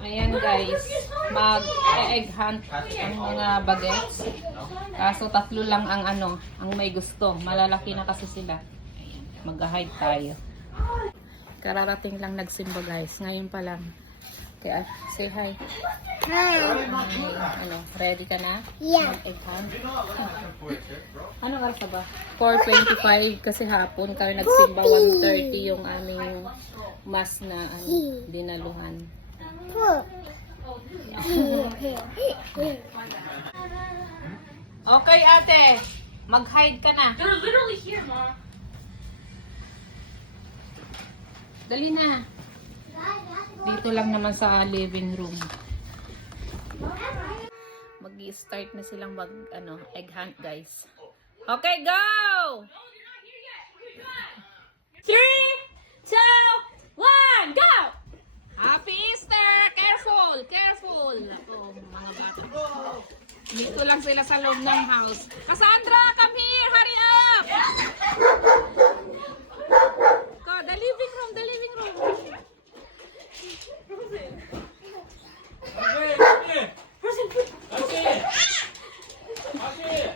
Ayan guys, mag-egg hunt ang mga bagets. Kaso tatlo lang ang ang may gusto. Malalaki na kasi sila. Ayan, mag-hide tayo. Kararating lang nagsimba guys. Ngayon pa lang. Kaya, say hi. Hi. Ready ka na? Yeah. Mag-egg hunt? Ano oras ba? 4:25 kasi hapon kami nagsimba. 1:30 yung aming mas na dinaluhan. Okay, ate. Mag-hide ka na. They're literally here, Mom. Dali na. Dito lang naman sa living room. Mag-i-start na silang egg hunt, guys. Okay, go! 3, 2, 1, go! Happy Easter! Careful! Careful! Ako, mga bata. Dito lang sila sa loob ng house. Cassandra, come here! Hurry up! Go, the living room, the living room.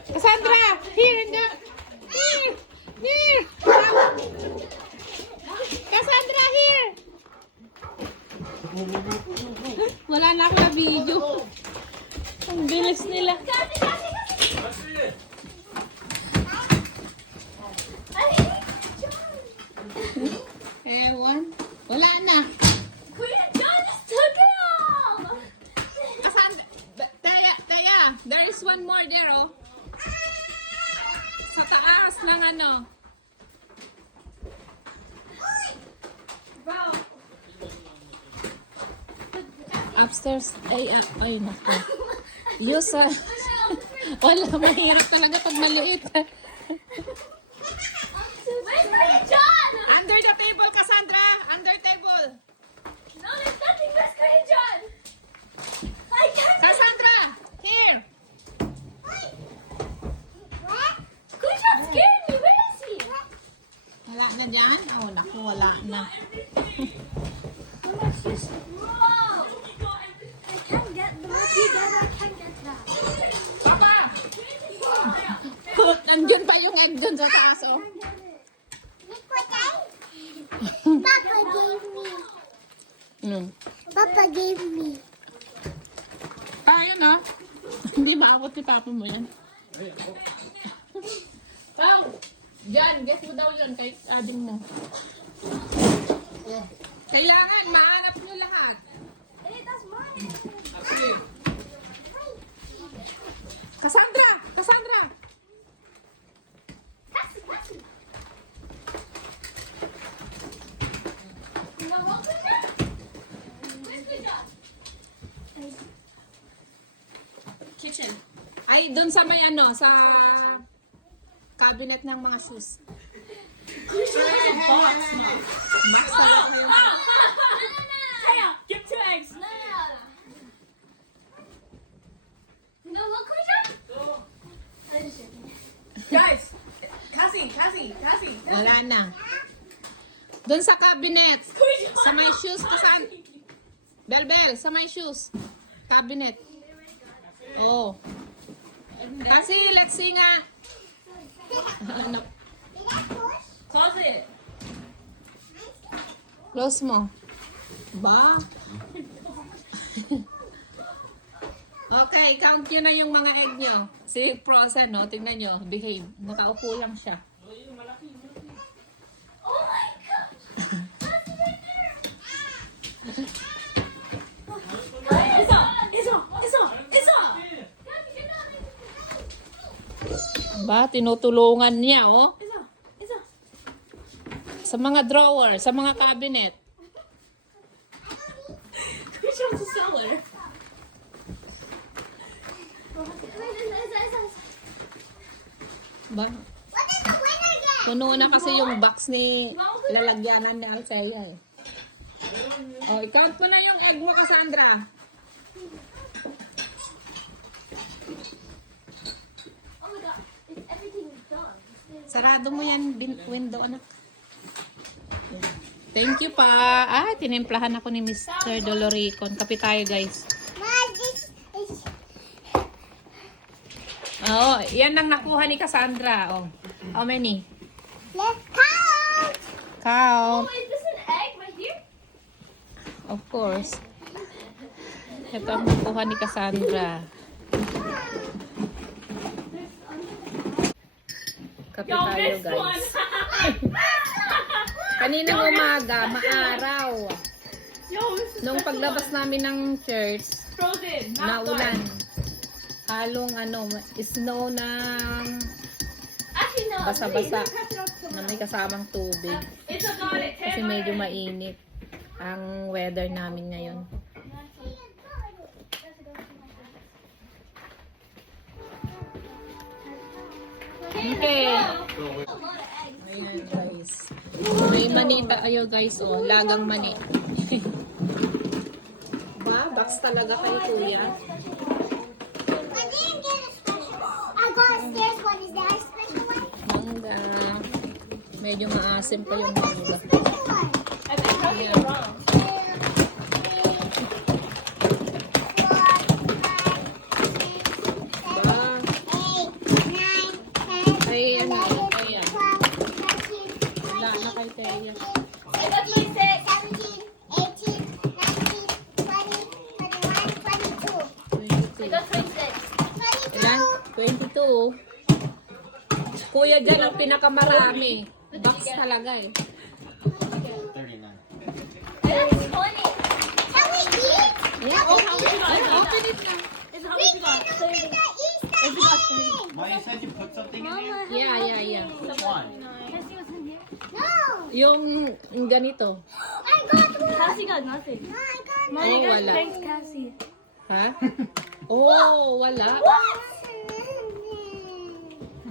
Cassandra, here and go. Here! Here! Cassandra, here! Wala na akong na-video. Ang bilis nila. Ewan. Wala na. Kuya John just took it all! Cassandra, Taya, there is one more there, oh. Sa taas ng Bro. upstairs. Ay, naku. Use, wala, mahirap talaga pag maliit. Where's Kuya John? Under the table, Cassandra. Under table. No, there's nothing. Where's Kuya John? I can't. Cassandra, here. Kuya John scared me. Where is he? Wala na dyan? Oh, naku, wala na. Bro. I can't get them all together. I can't get that. Papa! Nandyan pa yung egg dun sa taas, oh. Look what Papa gave me. Papa gave me. Yun, oh. Hindi maabot ni Papa mo yan. Pao! Diyan, guess mo daw yun kay ading mo. Kailangan, mahanap nyo lahat. Hey, that's mine. Cassandra! Cassandra! No, what Kuya John? Where's Kuya John? Kitchen. Ay, doon sa may sa cabinet ng mga shoes. Kuya John has a box now. Max na lang yun. Taya, give 2 eggs. No. No, what Kuya John? I'm just joking. Guys, Cassie. Wala na. Doon sa cabinet. Sa may shoes, Bel, sa may shoes. Cabinet. Oh. Kasi, let's see nga. Ano? Close it. Close mo. Ba? Okay, count nyo na yung mga egg nyo. Si Frozen, no? Tingnan nyo. Behave. Nakaupo lang siya. Oh my god! That's right there! Isa! Ba? Tinutulungan niya, oh. Isa! Sa mga drawer, sa mga cabinet. Which one's the seller? Ba? What is the winner get? Puno na kasi yung box ni lalagyanan ni Alcea, eh. Oh, i-count mo na yung egg mo, Cassandra. Oh my god, everything is done. Sarado mo yan, window, anak. Thank you pa. Tinimplahan ako ni Mr. Doloricon. Kape tayo, guys. Ma, this is Oo, yan ang nakuha ni Cassandra. Oh. How many? let's count. Count. Is this an egg right here? Of course. Ito ang nakuha ni Cassandra. Kape tayo, guys. Kaninang umaga, maaraw. Nung paglabas namin ng church, Frozen. naulan. Halong snow ng Actually, no. basa-basa na may kasamang tubig. It's a god. Kasi medyo mainit ang weather namin ngayon. Okay. Ayan, guys. May mani tayo, guys. Oh, lagang mani. Ba? Box talaga kayo, kuya. I didn't get a special one. I got a stairs one. Is there a special one? Mangga. Medyo maasim pa yung mangga. Special one. I think something is wrong. Ba? Ay, ano? Ayan. Wala na kay Teya. I got 26. 22. I got 26. Ilan? 22. Kuya dyan ang pinakamarami. Box talaga eh. 39. I got 20. Yeah, open it na. It's how much you got? 30. Ma, you said you put something in here? Yeah. Which one? Yung ganito. Cassie got nothing. Oh, wala. Thanks, Cassie. Ha? Oh, wala.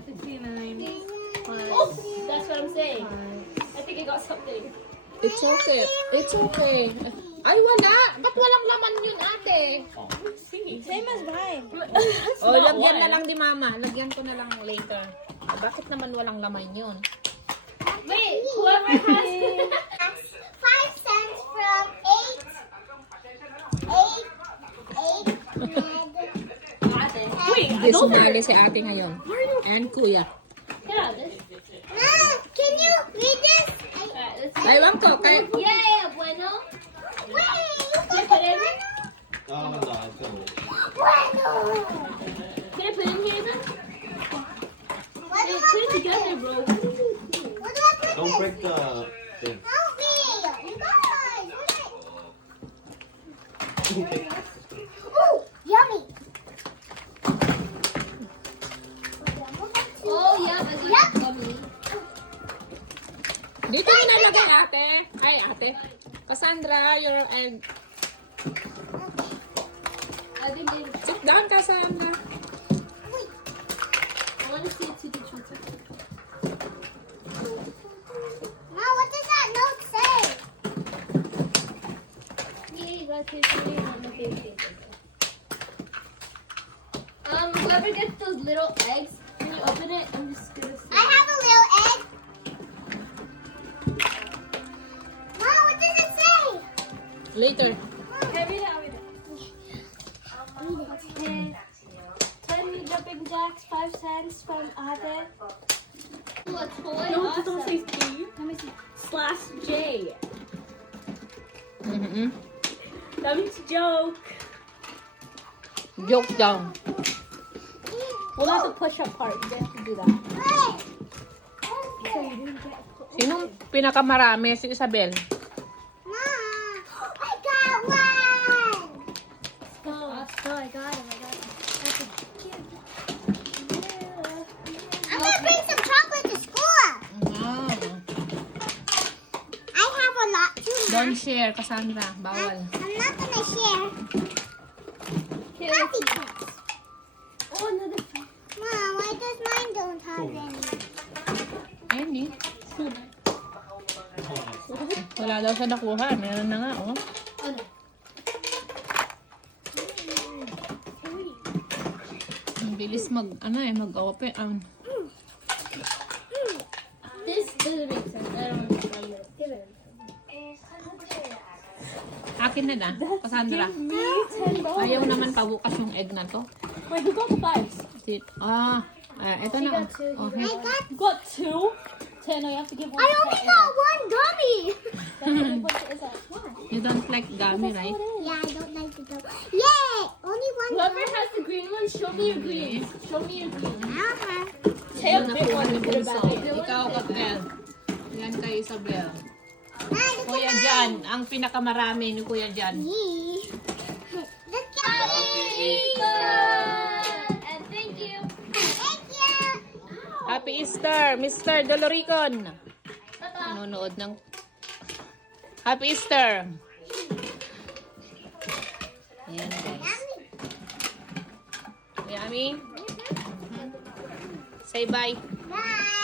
69. Oh, that's what I'm saying. I think I got something. It's okay. It's okay. Ay, wala. Ba't walang laman yun, ate? Same as mine. Oh, lagyan na lang di mama. Lagyan ko na lang later. Bakit naman walang laman yun? Wait, whoever has 5 cents from 8 red. Wait, Hindi sumali si ate ngayon. And kuya. get out of this. Ma, can you read this? Alright, let's see. Ewan ko, kay... Yeah, bueno. Wait, you Can I put put it it in? Oh, no, it's over. Bueno. Can I put it in here then? What do Hey, I put it put together, this? bro. What do I put Don't this? break the thing. Help me. You guys. Ooh, yummy. Oh, yeah, I got gummy. Dito yung nalagay, ate. Ay, ate. Cassandra, your egg. I think they. Sit down, Cassandra. I want to see it to the truth. Ma, what does that note say? Yeah, you got to see on the paper. Whoever gets those little eggs, can you open it? I'm just gonna see. I have a little egg. Ma, what does it say? Later. Can I read it? I'll read it. Okay. 10 new jumping jacks, 5 cents from Ate. A toy. No, awesome. don't say Steve. Let me see. Slash J. Mm-hmm. That means joke. Joke down. We'll have to push up part. You have to do that. Wait. So you didn't get Sinong pinakamarami? Si Isabel. Ma, I got one. Oh, I got him. That's a cute. I'm gonna bring some chocolate to school. I have a lot too, Ma. Don't share, Cassandra. Bawal. I'm not gonna share. Coffee cups. Oh, another. Ma, why does mine don't have any? Ayun eh. Wala daw siya nakuha. Meron na nga, oh. Oh no. Ang bilis mag-open. This doesn't make sense. I don't want to find it. Give it. Akin na na. Cassandra. Me $10. Ayaw naman pabukas yung egg na to. Wait, who got the fives? Ito na. Oh, I got. You got 2? 10, no, you have to give one. I only got one gummy. What is that? you don't like gummy, right? Yeah, I don't like the gummy. Yay! Only one Whoever gummy. has the green one, show me your green. Show me your green. Uh-huh. Take a big one and put it back in. Ikaw, Katrel. Yan kay Isabel. Ah, look Kuya at Jan, ang pinakamarami ni Kuya Jan. me. Look at me. And thank you. Thank you. Happy Easter, Mr. Doloricon. Nanonood ng Happy Easter. Ayan guys. Yummy. Say bye. Bye.